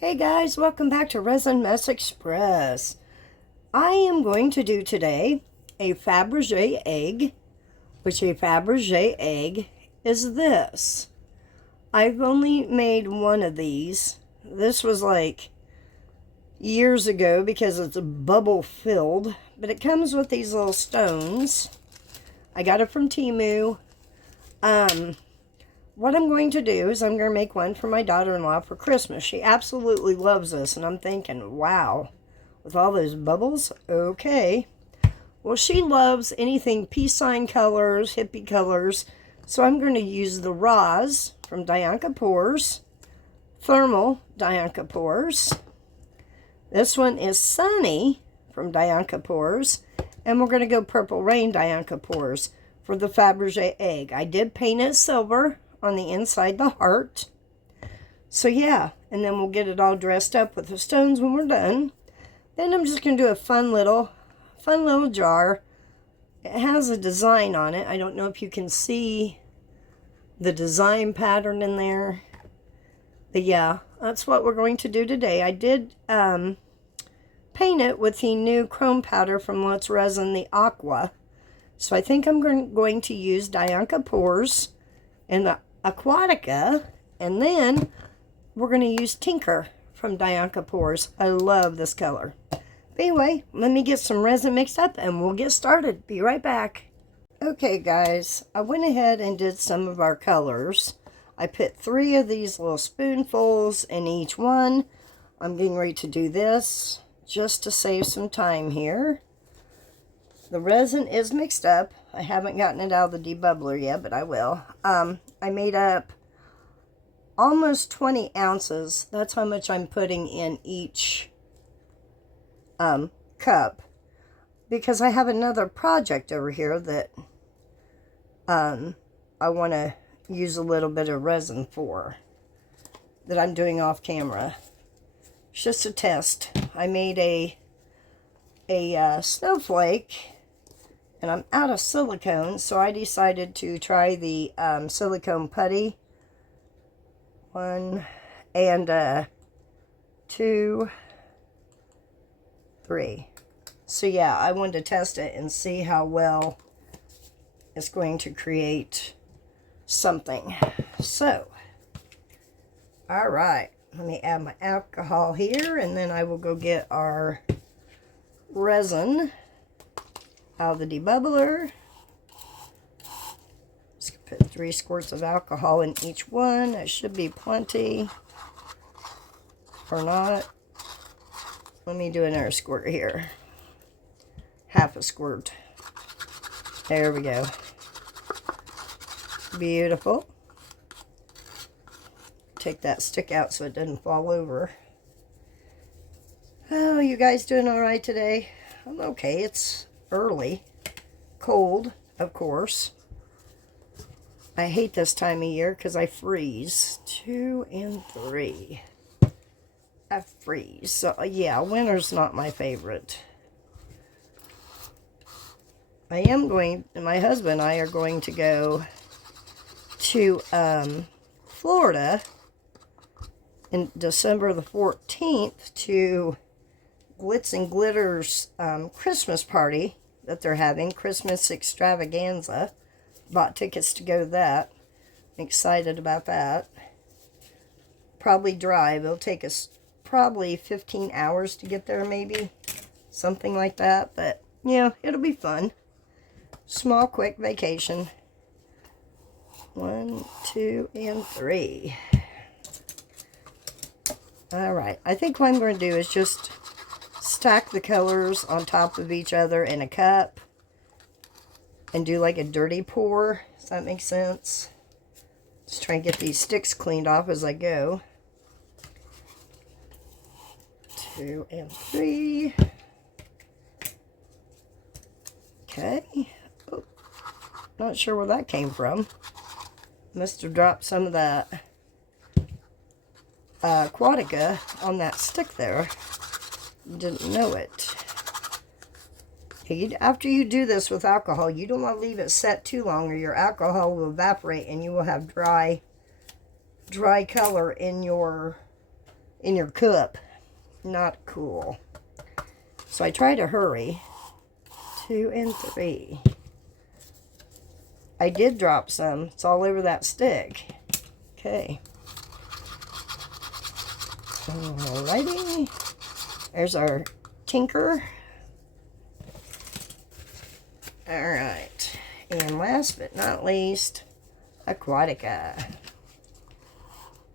Hey guys, welcome back to Resin Mess Express. I am going to do today a Fabergé egg, which a Fabergé egg is this. I've only made one of these. This was like years ago because it's bubble filled, but it comes with these little stones. I got it from Temu. What I'm going to do is I'm going to make one for my daughter-in-law for Christmas. She absolutely loves this, and I'm thinking, wow, with all those bubbles, okay. Well, she loves anything peace sign colors, hippie colors, so I'm going to use the Roz from Dianca Pours, Thermal Dianca Pours. This one is Sunny from Dianca Pours, and we're going to go Purple Rain Dianca Pours for the Fabergé egg. I did paint it silver on the inside, the heart. So yeah, and then we'll get it all dressed up with the stones when we're done. Then I'm just going to do a fun little jar. It has a design on it. I don't know if you can see the design pattern in there. But yeah, that's what we're going to do today. I did paint it with the new chrome powder from Let's Resin, the Aqua. So I think I'm going to use Dianca Pours and the Aquatica, and then we're going to use Tinker from Dianca Pours. I love this color. But anyway, let me get some resin mixed up and we'll get started. Be right back. Okay guys, I went ahead and did some of our colors. I put 3 of these little spoonfuls in each one. I'm getting ready to do this just to save some time here. The resin is mixed up. I haven't gotten it out of the debubbler yet, but I will. I made up almost 20 ounces. That's how much I'm putting in each cup. Because I have another project over here that I want to use a little bit of resin for. That I'm doing off camera. It's just a test. I made a snowflake. And I'm out of silicone, so I decided to try the silicone putty. 1 and 2, 3. So yeah, I wanted to test it and see how well it's going to create something. So, alright, let me add my alcohol here, and then I will go get our resin out of the debubbler. Just put 3 squirts of alcohol in each one. That should be plenty. Or not. Let me do another squirt here. Half a squirt. There we go. Beautiful. Take that stick out so it doesn't fall over. Oh, you guys doing all right today? I'm okay. It's early. Cold, of course. I hate this time of year because I freeze. 2 and 3. I freeze. So, yeah, winter's not my favorite. My husband and I are going to go to Florida in December the 14th to Glitz and Glitter's Christmas party that they're having, Christmas extravaganza. Bought tickets to go to that. I'm excited about that. Probably drive. It'll take us probably 15 hours to get there, maybe. Something like that. But, yeah, it'll be fun. Small, quick vacation. 1, 2, and 3. Alright, I think what I'm going to do is just stack the colors on top of each other in a cup and do like a dirty pour. Does that make sense? Just try and get these sticks cleaned off as I go. 2 and 3. Okay. Oh, not sure where that came from. Must have dropped some of that Aquatica on that stick there. Didn't know it. After you do this with alcohol, you don't want to leave it set too long or your alcohol will evaporate and you will have dry color in your in your cup. Not cool. So I try to hurry. 2 and 3. I did drop some. It's all over that stick. Okay. Alrighty. There's our tinker. Alright. And last but not least, Aquatica.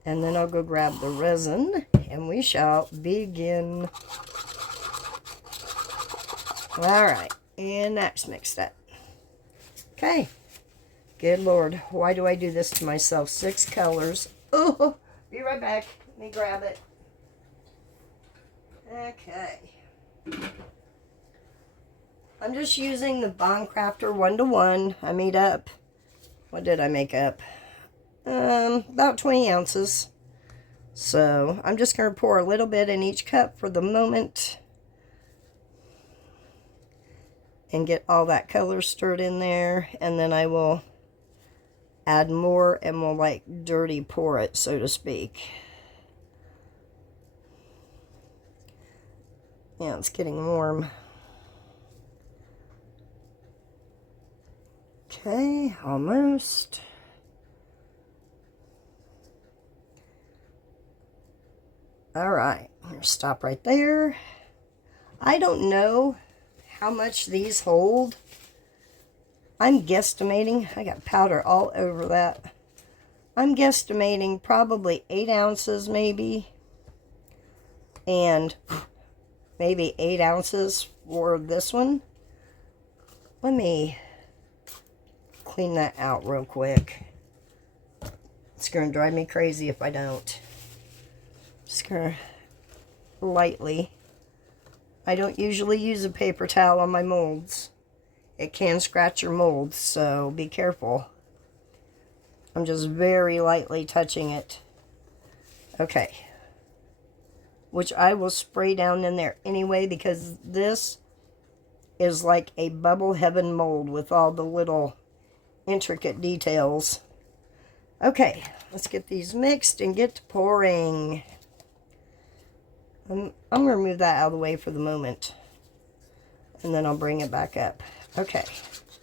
And then I'll go grab the resin and we shall begin. Alright. And that's mixed up. Okay. Good Lord. Why do I do this to myself? 6 colors. Oh, be right back. Let me grab it. Okay. I'm just using the Bond Crafter 1-to-1. I made up. What did I make up? About 20 ounces. So I'm just going to pour a little bit in each cup for the moment. And get all that color stirred in there. And then I will add more and we'll like dirty pour it, so to speak. Yeah, it's getting warm. Okay, almost. All right, I'm going to stop right there. I don't know how much these hold. I'm guesstimating. I got powder all over that. I'm guesstimating probably 8 ounces maybe. And maybe 8 ounces for this one. Let me clean that out real quick. It's going to drive me crazy if I don't. Just going to lightly. I don't usually use a paper towel on my molds. It can scratch your molds, so be careful. I'm just very lightly touching it. Okay. Which I will spray down in there anyway, because this is like a bubble heaven mold with all the little intricate details. Okay, let's get these mixed and get to pouring. I'm going to move that out of the way for the moment. And then I'll bring it back up. Okay.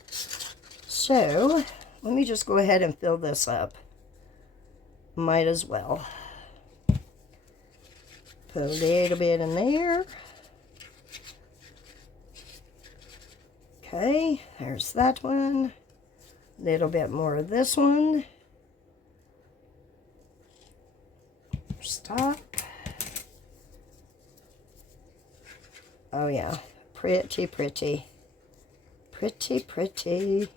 So, let me just go ahead and fill this up. Might as well. Put a little bit in there. Okay, there's that one. A little bit more of this one. Stop. Oh yeah, pretty, pretty. Pretty, pretty.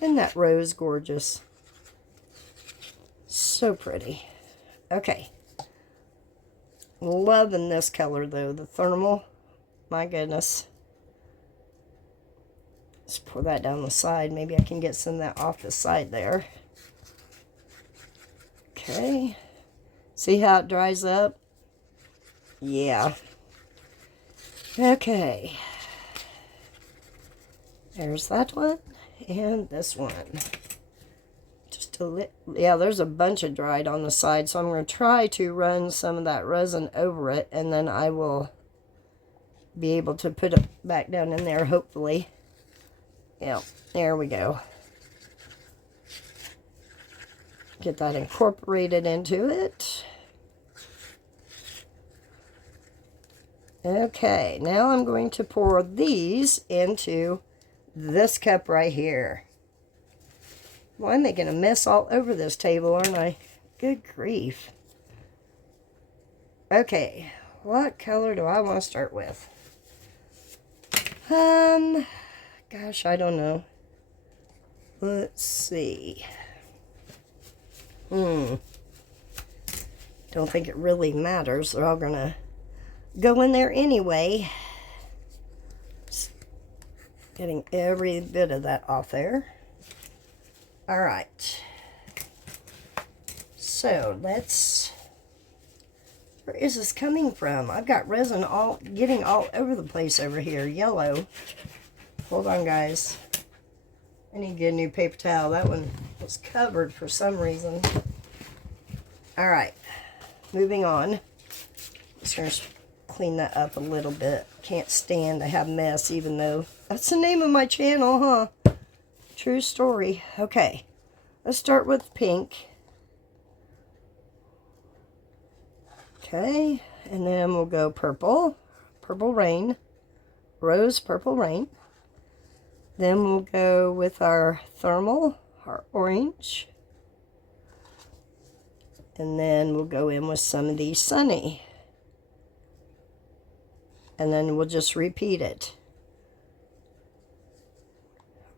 Isn't that rose gorgeous? So pretty. Okay. Loving this color though, the thermal. My goodness. Let's pour that down the side. Maybe I can get some of that off the side there. Okay. See how it dries up? Yeah. Okay. There's that one. And this one. Just a little. Yeah, there's a bunch of dried on the side. So I'm going to try to run some of that resin over it. And then I will be able to put it back down in there, hopefully. Yeah, there we go. Get that incorporated into it. Okay, now I'm going to pour these into this cup right here. Well, I'm making a mess all over this table, aren't I? Good grief. Okay, what color do I want to start with? Gosh, I don't know. Let's see. Don't think it really matters. They're all gonna go in there anyway. Just getting every bit of that off there. All right. So let's. Where is this coming from? I've got resin getting all over the place over here. Yellow. Hold on, guys. I need to get a new paper towel. That one was covered for some reason. All right. Moving on. Just going to clean that up a little bit. Can't stand to have mess, even though that's the name of my channel, huh? True story. Okay, let's start with pink. Okay, and then we'll go purple, purple rain, rose, purple rain. Then we'll go with our thermal, our orange. And then we'll go in with some of these sunny. And then we'll just repeat it.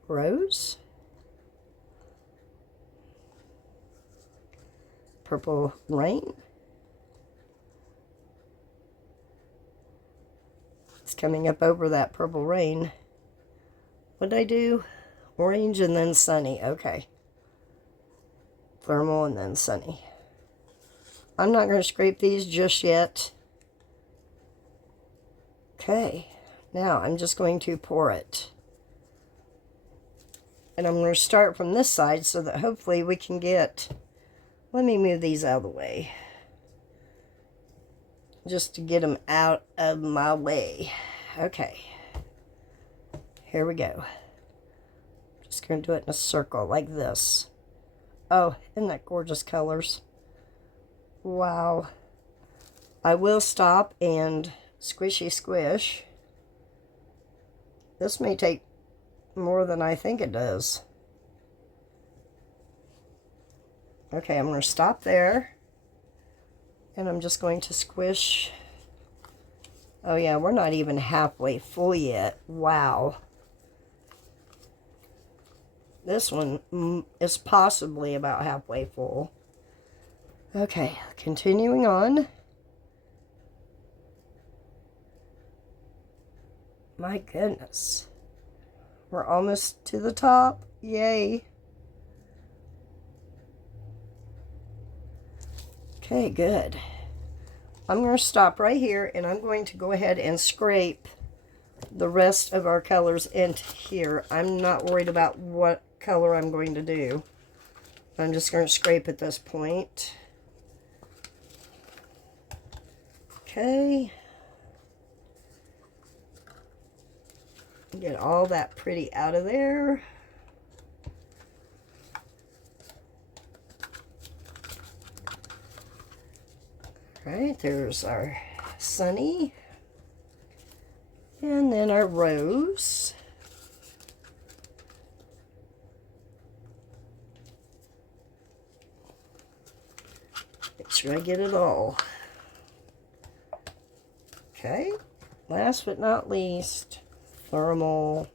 Rose. Purple rain. It's coming up over that purple rain. What did I do? Orange and then sunny. Okay. Thermal and then sunny. I'm not going to scrape these just yet. Okay. Now I'm just going to pour it. And I'm going to start from this side so that hopefully we can get... Let me move these out of the way. Just to get them out of my way. Okay. Here we go. Just going to do it in a circle like this. Oh, isn't that gorgeous colors? Wow. I will stop and squishy squish. This may take more than I think it does. Okay, I'm going to stop there. And I'm just going to squish. Oh yeah, we're not even halfway full yet. Wow. This one is possibly about halfway full. Okay, continuing on. My goodness. We're almost to the top. Yay. Okay, good. I'm going to stop right here and I'm going to go ahead and scrape the rest of our colors into here. I'm not worried about what color I'm going to do. I'm just going to scrape at this point. Okay. Get all that pretty out of there. Right, there's our sunny. And then our rose. Make sure I get it all. Okay, last but not least, thermal.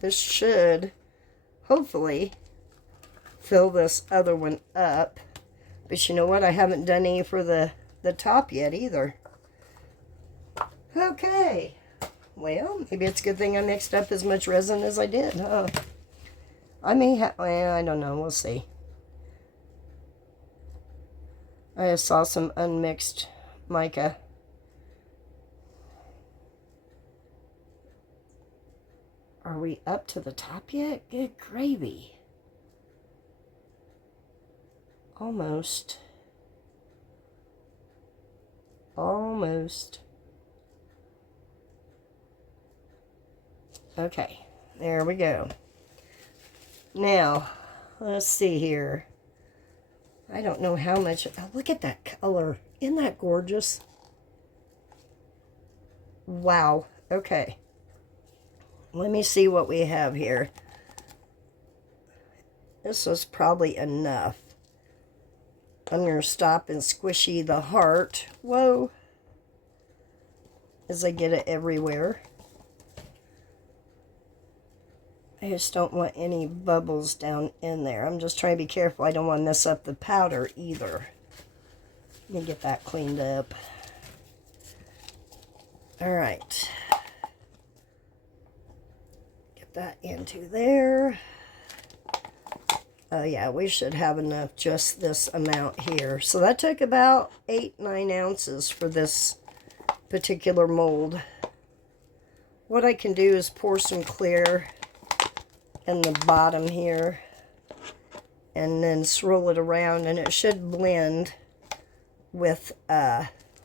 This should, hopefully, fill this other one up. But you know what? I haven't done any for the top yet either. Okay. Well, maybe it's a good thing I mixed up as much resin as I did, huh? I may have, well, I don't know. We'll see. I just saw some unmixed mica. Are we up to the top yet? Good gravy. Almost. Almost. Okay, there we go. Now, let's see here. I don't know how much. Oh, look at that color. Isn't that gorgeous? Wow. Okay. Let me see what we have here. This was probably enough. I'm going to stop and squishy the heart. Whoa. As I get it everywhere. I just don't want any bubbles down in there. I'm just trying to be careful. I don't want to mess up the powder either. Let me get that cleaned up. All right. Get that into there. Oh yeah, we should have enough, just this amount here. So that took about 8-9 ounces for this particular mold. What I can do is pour some clear in the bottom here. and then swirl it around, and it should blend with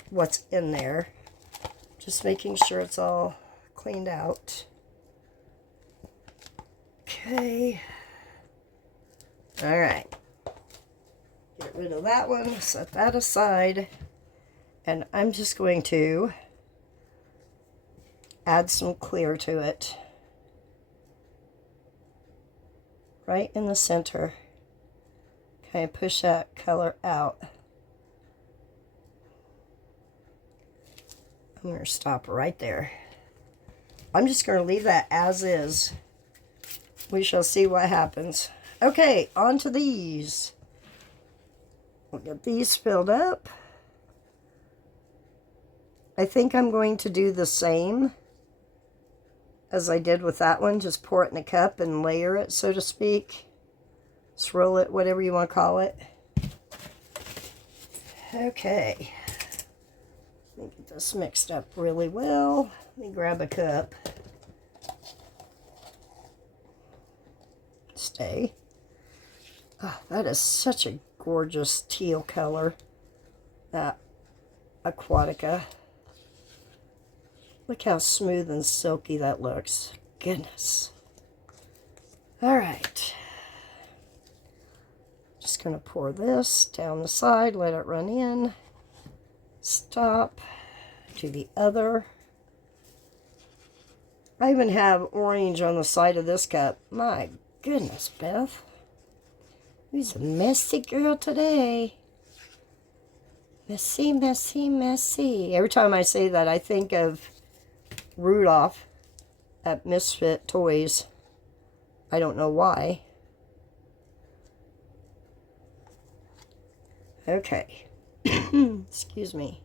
what's in there. Just making sure it's all cleaned out. Okay. All right. Get rid of that one, set that aside, and I'm just going to add some clear to it. Right in the center. Kind of push that color out. I'm going to stop right there. I'm just going to leave that as is. We shall see what happens. Okay, on to these. We'll get these filled up. I think I'm going to do the same as I did with that one. Just pour it in a cup and layer it, so to speak. Swirl it, whatever you want to call it. Okay. Let me get this mixed up really well. Let me grab a cup. Stay. Oh, that is such a gorgeous teal color. That Aquatica. Look how smooth and silky that looks. Goodness. All right. Just going to pour this down the side, let it run in. Stop. Do the other. I even have orange on the side of this cup. My goodness, Beth. Who's a messy girl today? Messy, messy, messy. Every time I say that, I think of Rudolph at Misfit Toys. I don't know why. Okay. Excuse me.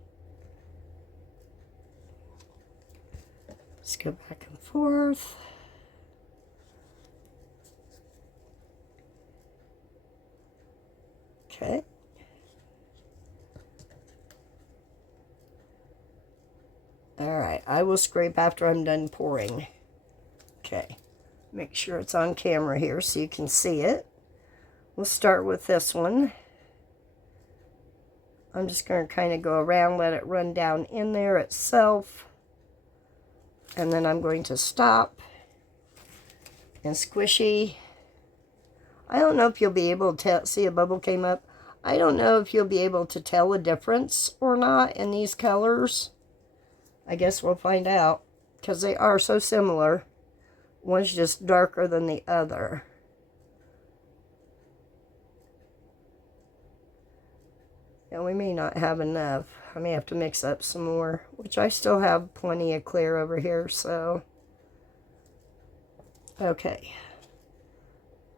Let's go back and forth. Okay. Alright, I will scrape after I'm done pouring. Okay. Make sure it's on camera here so you can see it. We'll start with this one. I'm just going to kind of go around, let it run down in there itself. And then I'm going to stop. And squishy. I don't know if you'll be able to see a bubble came up. I don't know if you'll be able to tell a difference or not in these colors. I guess we'll find out, because they are so similar. One's just darker than the other. And we may not have enough. I may have to mix up some more, which I still have plenty of clear over here, so. Okay.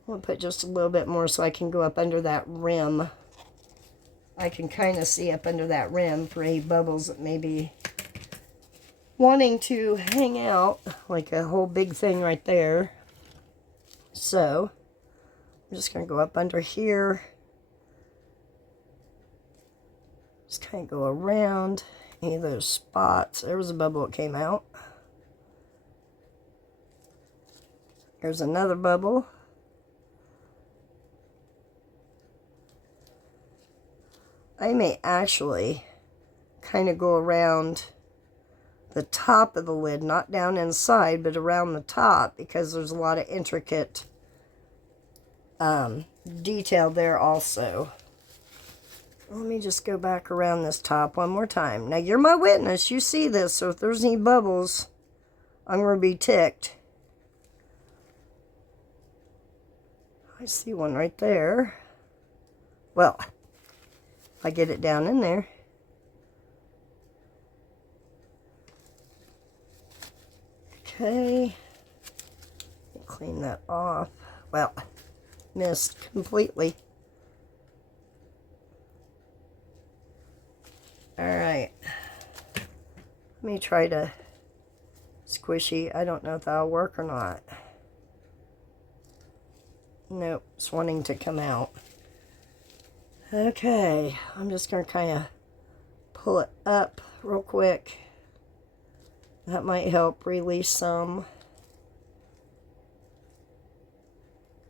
I'll put just a little bit more so I can go up under that rim. I can kind of see up under that rim for any bubbles that may be wanting to hang out, like a whole big thing right there. So, I'm just going to go up under here. Just kind of go around any of those spots. There was a bubble that came out. There's another bubble. I may actually kind of go around the top of the lid, not down inside, but around the top, because there's a lot of intricate detail there also. Let me just go back around this top one more time. Now, you're my witness. You see this, so if there's any bubbles, I'm going to be ticked. I see one right there. Well, I get it down in there. Okay. Clean that off. Well, missed completely. Alright. Let me try to squishy. I don't know if that'll work or not. Nope, it's wanting to come out. Okay, I'm just going to kind of pull it up real quick. That might help release some.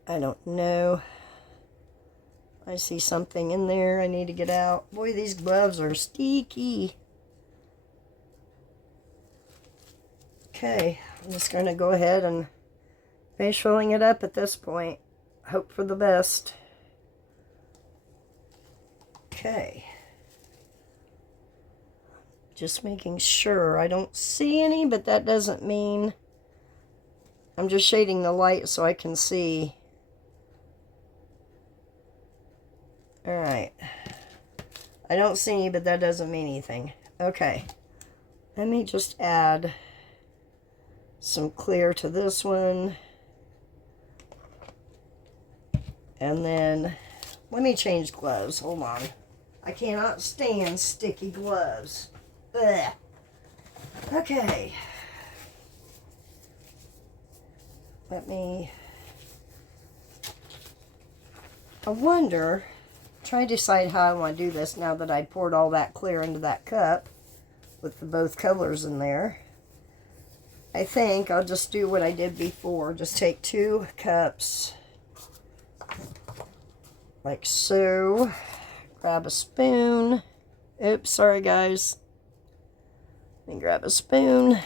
I don't know. I see something in there I need to get out. Boy, these gloves are sticky. Okay, I'm just going to go ahead and finish filling it up at this point. Hope for the best. Okay. Just making sure I don't see any, but that doesn't mean... I'm just shading the light so I can see. Alright. I don't see any, but that doesn't mean anything. Okay. Let me just add some clear to this one. And then, let me change gloves. Hold on. I cannot stand sticky gloves. Ugh. Okay. I wonder, try to decide how I want to do this now that I poured all that clear into that cup with both colors in there. I think I'll just do what I did before. Just take 2 cups, like so. Grab a spoon. Oops, sorry guys. Let me grab a spoon.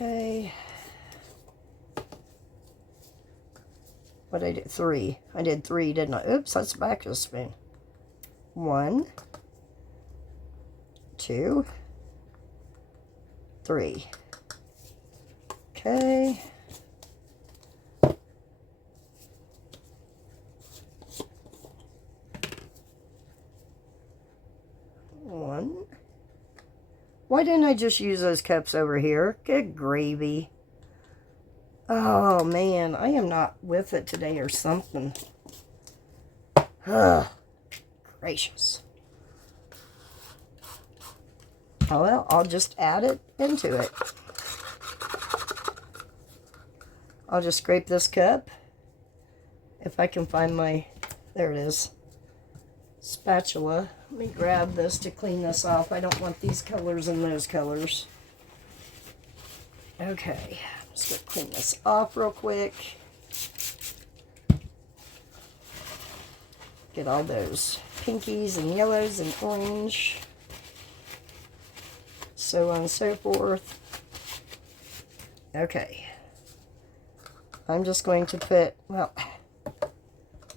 Okay. What I did, 3. I did 3, didn't I? Oops, that's the back of the spoon. 1, 2, 3. Okay. Why didn't I just use those cups over here? Good gravy. Oh, man. I am not with it today or something. Ugh. Gracious. Oh, well, I'll just add it into it. I'll just scrape this cup. If I can find my... There it is. Spatula. Let me grab this to clean this off. I don't want these colors and those colors. Okay, I'm just going to clean this off real quick. Get all those pinkies and yellows and orange. So on and so forth. Okay. I'm just going to put, well,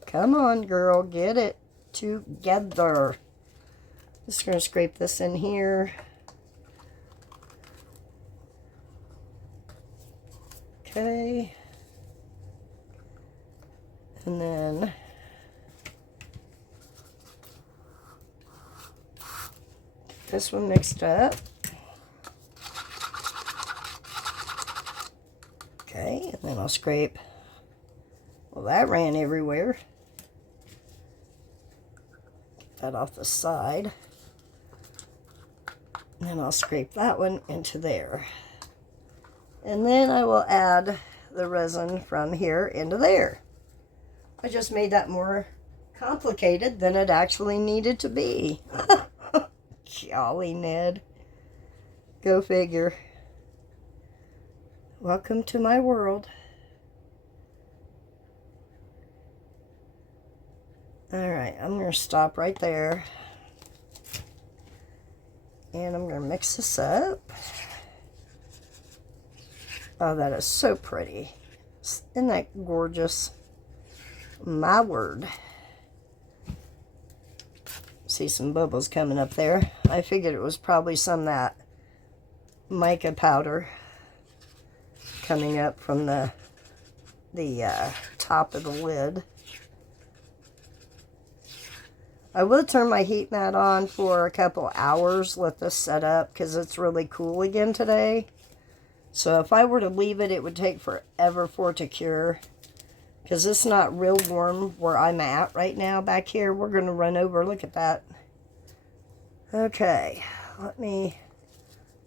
come on girl, get it together. Just going to scrape this in here. Okay. And then get this one mixed up. Okay, and then I'll scrape. Well, that ran everywhere. Get that off the side. And then I'll scrape that one into there. And then I will add the resin from here into there. I just made that more complicated than it actually needed to be. Golly, Ned. Go figure. Welcome to my world. Alright, I'm going to stop right there. And I'm going to mix this up. Oh, that is so pretty. Isn't that gorgeous? My word. See some bubbles coming up there. I figured it was probably some of that mica powder coming up from the top of the lid. I will turn my heat mat on for a couple hours, let this set up, because it's really cool again today. So if I were to leave it, it would take forever for it to cure, because it's not real warm where I'm at right now back here. We're going to run over. Look at that. Okay, let me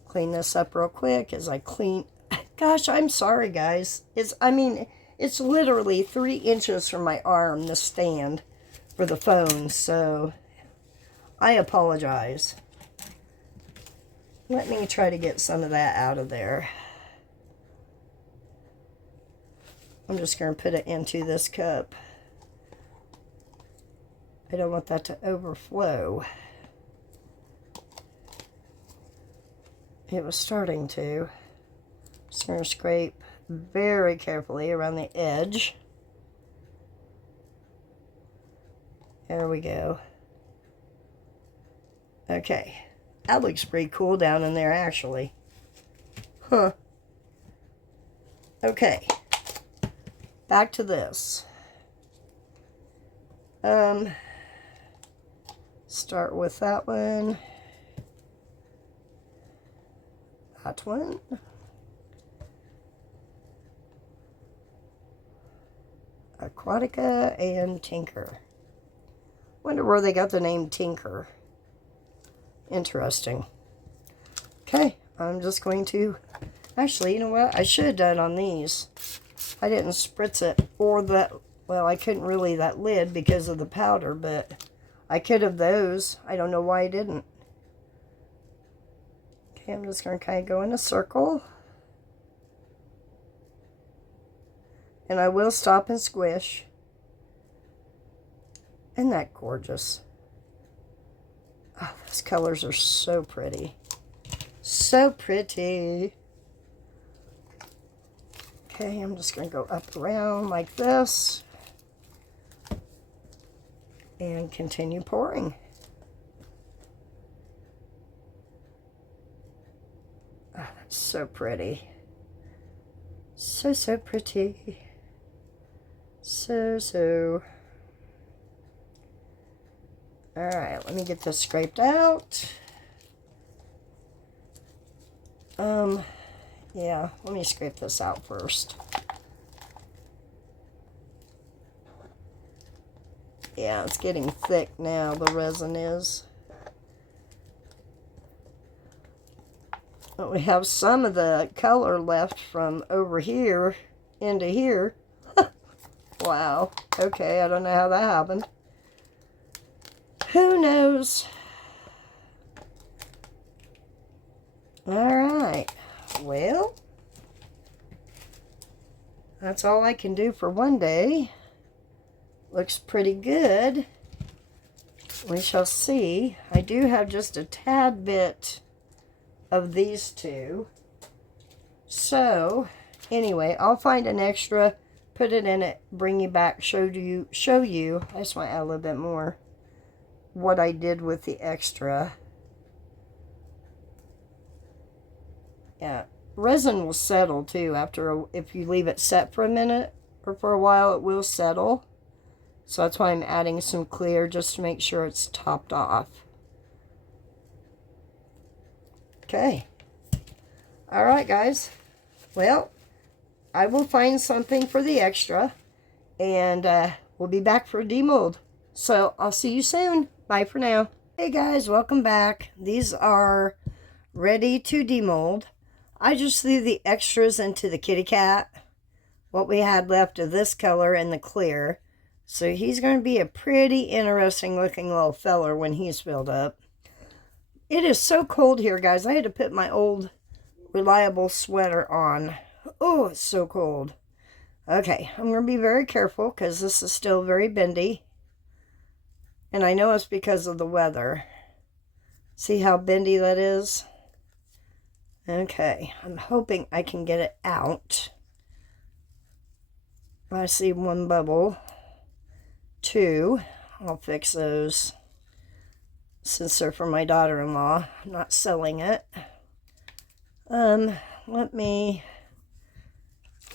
clean this up real quick as I clean. Gosh, I'm sorry, guys. It's literally 3 inches from my arm, the stand for the phone, so I apologize. Let me try to get some of that out of there. I'm just going to put it into this cup. I don't want that to overflow. It was starting to. Just going to scrape very carefully around the edge. There we go. Okay. That looks pretty cool down in there, actually. Huh. Okay. Back to this. Start with that one. That one. Aquatica and Tinker. Wonder where they got the name Tinker. Interesting. Okay, I'm just going to... Actually, you know what? I should have done on these. I didn't spritz it, or that... Well, I couldn't really that lid because of the powder, but I could have those. I don't know why I didn't. Okay, I'm just going to kind of go in a circle. And I will stop and squish. Isn't that gorgeous? Oh, those colors are so pretty. So pretty. Okay, I'm just going to go up around like this. And continue pouring. Oh, that's so pretty. So, so pretty. So. Alright, let me get this scraped out. Yeah, let me scrape this out first. Yeah, it's getting thick now, the resin is. But we have some of the color left from over here into here. Wow. Okay, I don't know how that happened. Who knows? Alright. Well, that's all I can do for one day. Looks pretty good. We shall see. I do have just a tad bit of these two. So, anyway, I'll find an extra, put it in it, bring you back, show you. I just want to add a little bit more what I did with the extra. Yeah, resin will settle too if you leave it set for a minute or for a while, it will settle. So that's why I'm adding some clear just to make sure it's topped off. Okay. All right, guys. Well, I will find something for the extra, and we'll be back for a demold. So I'll see you soon. Bye for now. Hey guys, welcome back. These are ready to demold. I just threw the extras into the kitty cat, what we had left of this color and the clear. So he's going to be a pretty interesting looking little feller when he's filled up. It is so cold here, guys. I had to put my old reliable sweater on. Oh, it's so cold. Okay, I'm going to be very careful because this is still very bendy. And I know it's because of the weather. See how bendy that is? Okay, I'm hoping I can get it out. I see one bubble. Two. I'll fix those since they're for my daughter-in-law. I'm not selling it. Let me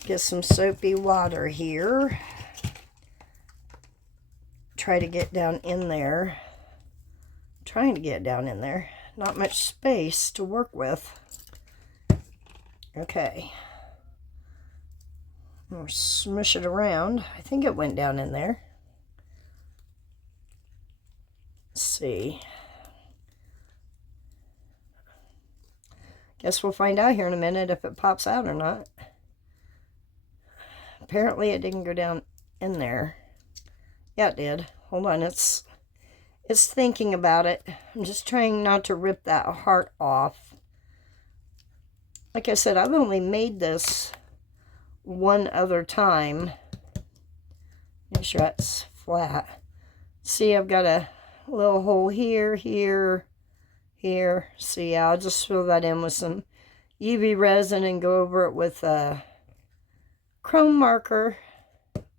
get some soapy water here. Try to get down in there. Trying to get down in there. Not much space to work with. Okay. I'll smush it around. I think it went down in there. Let's see. Guess we'll find out here in a minute if it pops out or not. Apparently it didn't go down in there. Yeah, it did. Hold on, it's thinking about it. I'm just trying not to rip that heart off. Like I said, I've only made this one other time. Make sure that's flat. See, I've got a little hole here, here, here. So yeah, I'll just fill that in with some UV resin and go over it with a chrome marker,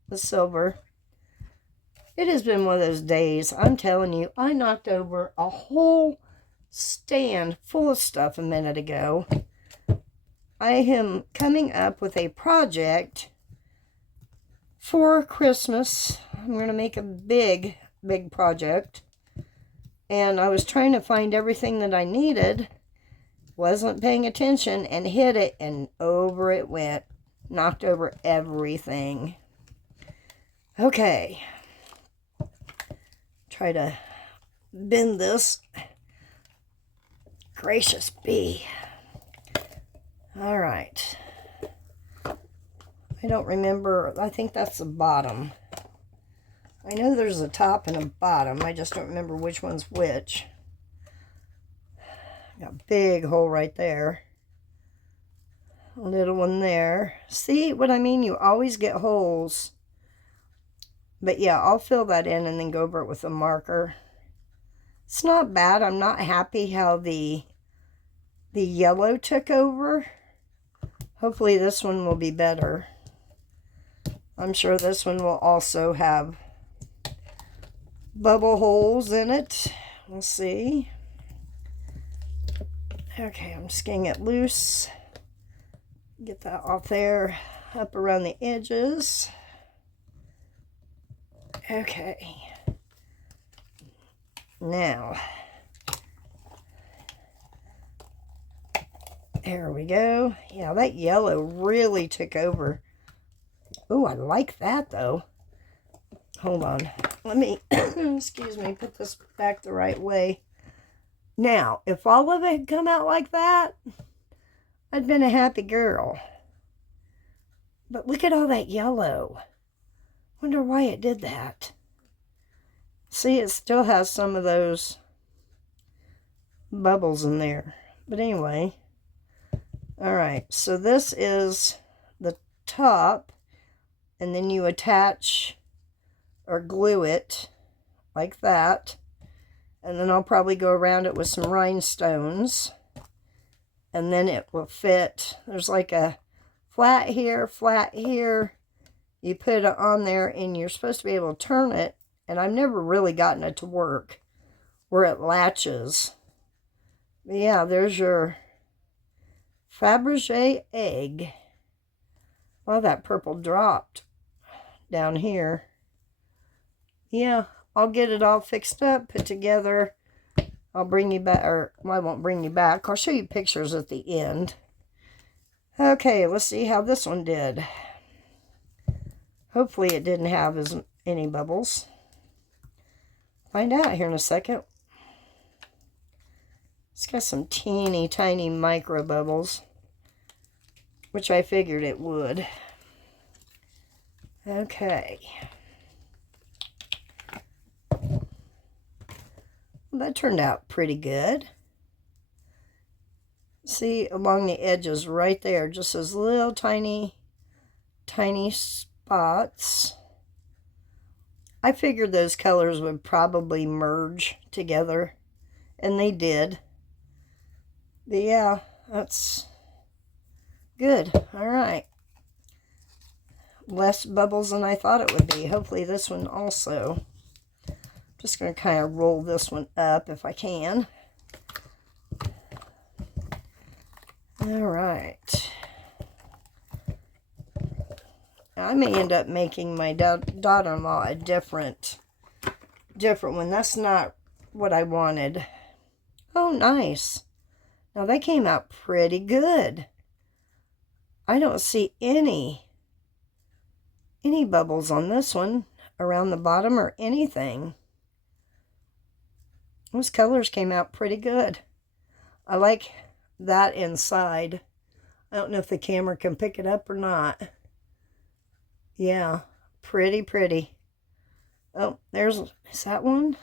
the silver. It has been one of those days. I'm telling you, I knocked over a whole stand full of stuff a minute ago. I am coming up with a project for Christmas. I'm going to make a big project. And I was trying to find everything that I needed. Wasn't paying attention and hit it, and over it went. Knocked over everything. Okay. Try to bend this. Gracious bee. All right. I don't remember. I think that's the bottom. I know there's a top and a bottom. I just don't remember which one's which. Got a big hole right there. A little one there. See what I mean? You always get holes. But yeah, I'll fill that in and then go over it with a marker. It's not bad. I'm not happy how the yellow took over. Hopefully this one will be better. I'm sure this one will also have bubble holes in it. We'll see. Okay, I'm just getting it loose. Get that off there, up around the edges. Okay. Now, there we go. Yeah, that yellow really took over. Oh, I like that though. Hold on. Let me, excuse me, put this back the right way. Now, if all of it had come out like that, I'd been a happy girl. But look at all that yellow. Wonder why it did that. See, it still has some of those bubbles in there. But anyway. Alright, so this is the top. And then you attach or glue it like that. And then I'll probably go around it with some rhinestones. And then it will fit. There's like a flat here, flat here. You put it on there and you're supposed to be able to turn it. And I've never really gotten it to work where it latches. But yeah, there's your Fabergé egg. Well, that purple dropped down here. Yeah, I'll get it all fixed up, put together. I'll bring you back, or well, I won't bring you back. I'll show you pictures at the end. Okay, let's see how this one did. Hopefully it didn't have any bubbles. Find out here in a second. It's got some teeny tiny micro bubbles, which I figured it would. Okay. That turned out pretty good. See, along the edges right there, just those little tiny spots. I figured those colors would probably merge together, and they did. But yeah, that's good. All right. Less bubbles than I thought it would be. Hopefully this one also. Just going to kind of roll this one up if I can. All right. I may end up making my daughter-in-law a different one. That's not what I wanted. Oh, nice. Now, they came out pretty good. I don't see any bubbles on this one around the bottom or anything. Those colors came out pretty good. I like that inside. I don't know if the camera can pick it up or not. Yeah, pretty. Oh, is that one?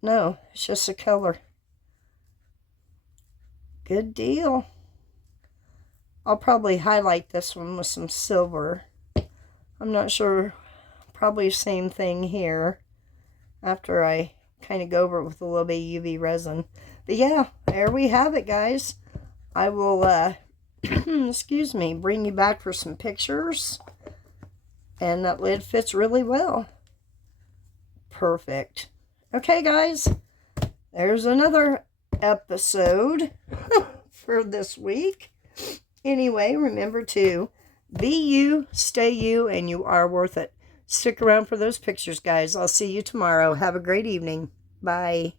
No, it's just a color. Good deal. I'll probably highlight this one with some silver. I'm not sure. Probably same thing here after I kind of go over it with a little bit of UV resin. But yeah, there we have it, guys. I will, excuse me, bring you back for some pictures. And that lid fits really well. Perfect. Okay, guys. There's another episode for this week. Anyway, remember to be you, stay you, and you are worth it. Stick around for those pictures, guys. I'll see you tomorrow. Have a great evening. Bye.